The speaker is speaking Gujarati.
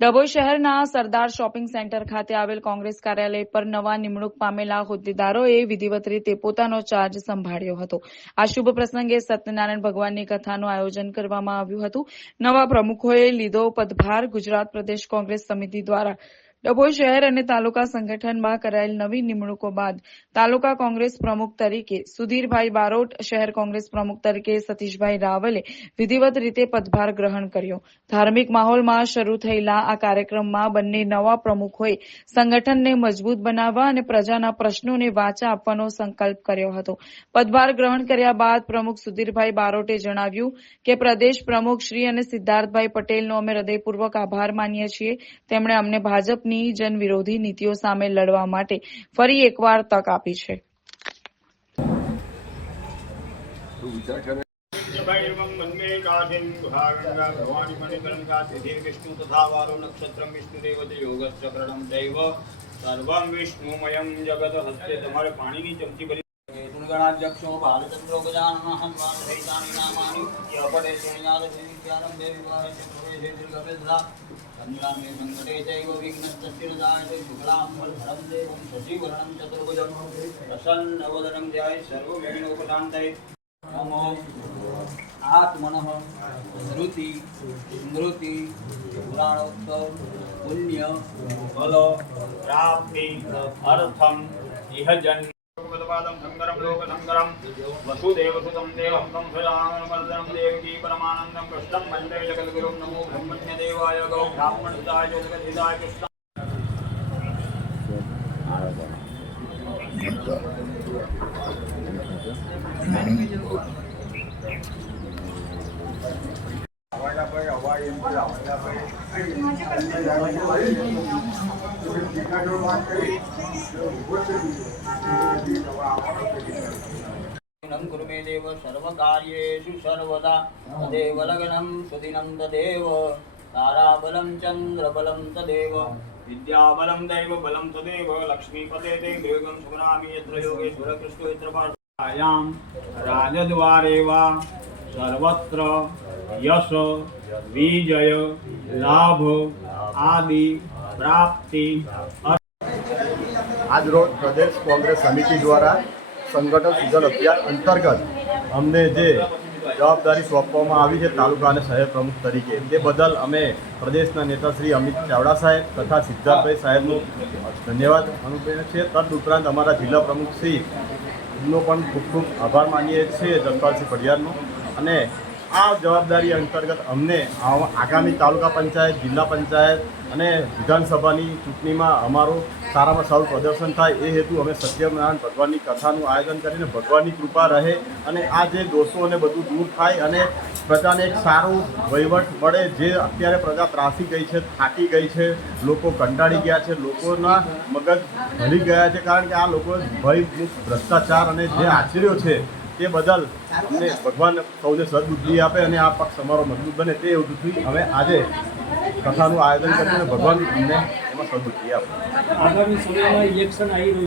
ડભોઈ શહેરના સરદાર શોપિંગ સેન્ટર ખાતે આવેલ કોંગ્રેસ કાર્યાલય પર નવા નિમણૂક પામેલા હોદ્દેદારોએ વિધિવત રીતે પોતાનો ચાર્જ સંભાળ્યો હતો. આ શુભ પ્રસંગે સત્યનારાયણ ભગવાનની કથાનું આયોજન કરવામાં આવ્યું હતું. નવા પ્રમુખોએ લીધો પદભાર. ગુજરાત પ્રદેશ કોંગ્રેસ સમિતિ દ્વારા ડભોઈ શહેર અને તાલુકા સંગઠનમાં કરાયેલ નવી નિમણૂકો બાદ તાલુકા કોંગ્રેસ પ્રમુખ તરીકે સુધીરભાઈ બારોટ, શહેર કોંગ્રેસ પ્રમુખ તરીકે સતીશભાઈ રાવલે વિધિવત રીતે પદભાર ગ્રહણ કર્યો. ધાર્મિક માહોલમાં શરૂ થયેલા આ કાર્યક્રમમાં બંને નવા પ્રમુખોએ સંગઠનને મજબૂત બનાવવા અને પ્રજાના પ્રશ્નોને વાચા આપવાનો સંકલ્પ કર્યો હતો. પદભાર ગ્રહણ કર્યા બાદ પ્રમુખ સુધીરભાઈ બારોટે જણાવ્યું કે પ્રદેશ પ્રમુખ શ્રી અને સિદ્ધાર્થભાઈ પટેલનો અમે હૃદયપૂર્વક આભાર માનીએ છીએ. તેમણે અમને ભાજપની જનવિરોધી નીતિઓ સામે લડવા માટે ફરી એકવાર તક આપી છે. સર્વમ વિષ્ણુમયમ જગત હસ્તે તમારે પાણીની ચમચી ભરી गणाध्यक्षो बालचन्द्रो गजाननः द्वादशैतानि नामानि यपटे श्रेण्यादशविद्यानं देविवारस्य प्रवेशे दुर्गभेद्रा सङ्ग्रामे सङ्कटे चैव विघ्नश्चक्षुर्दायते शुक्लां फलधरं देवं शशिवरणं चतुर्भुजं प्रसन्नवदनं ध्याय सर्ववेणोपशान्तये नमो आत्मनः स्मृति स्मृति पुराणोत्सव पुण्य बल प्राप्ति अर्थम इह जन्म లోకపాదం శంకరం లోకశంకరం వసుదేవసుతం దేవం సంసరామర్దనం దేవకీ పరమానందం కృష్ణం మండే జగద్గురుం నమో బ్రహ్మణ్యదేవాయ గౌ బ్రాహ్మణాయ జగద్ధిదాయ కృష్ణ અવાડા ભાઈ અવાડ એમ અવાડા ભાઈ મે દેવ સર્વકાર્યેષુ સર્વદા તદેવ લગ્નમ સુદિனம் તદેવ તારાબલમ ચંદ્રબલમ તદેવ વિદ્યાબલમ દૈવ બલમ તદેવ લક્ષ્મીપતે તે દેવગમ સુમનામી યત્ર યોગેશ્વર કૃષ્ણ યત્ર રાજદ્વારે વા સર્વત્ર યશ, વિજય, લાભ આદિ પ્રાપ્તિ. આજરોજ પ્રદેશ કોંગ્રેસ સમિતિ દ્વારા સંગઠન સુજલ અભિયાન અંતર્ગત અમને જે જવાબદારી સોંપવામાં આવી છે તાલુકા અને શહેર પ્રમુખ તરીકે, તે બદલ અમે પ્રદેશના નેતા શ્રી અમિત ચાવડા સાહેબ તથા સિદ્ધાર્થભાઈ સાહેબનો ધન્યવાદ અનુભવીએ છીએ. તદ ઉપરાંત અમારા જિલ્લા પ્રમુખ શ્રી નો પણ ખૂબ ખૂબ આભાર માનીએ છીએ જગપાલસિંહ પડિયારનો અને આ જવાબદારી અંતર્ગત અમને આગામી તાલુકા પંચાયત, જિલ્લા પંચાયત અને વિધાનસભાની ચૂંટણીમાં અમારું સારામાં સારું પ્રદર્શન થાય એ હેતુ અમે સત્યનારાયણ ભગવાનની કથાનું આયોજન કરીને ભગવાનની કૃપા રહે અને આ જે દોષો અને બધું દૂર થાય અને પ્રજાને એક સારું વહીવટ મળે જે અત્યારે પ્રજા ત્રાસી ગઈ છે, થાકી ગઈ છે, લોકો કંટાળી ગયા છે, લોકોના મગજ ભરી ગયા છે કારણ કે આ લોકો ભયમુક્ત ભ્રષ્ટાચાર અને જે આચર્યો છે તે બદલ અમને ભગવાન સૌને સદબુદ્ધિ આપે અને આ પક્ષ અમારો મજબૂત બને તે હેતુથી અમે આજે કથાનું આયોજન કરીને ભગવાન એમાં સદબુદ્ધિ આપે. આગામી સમયમાં ઇલેક્શન આવી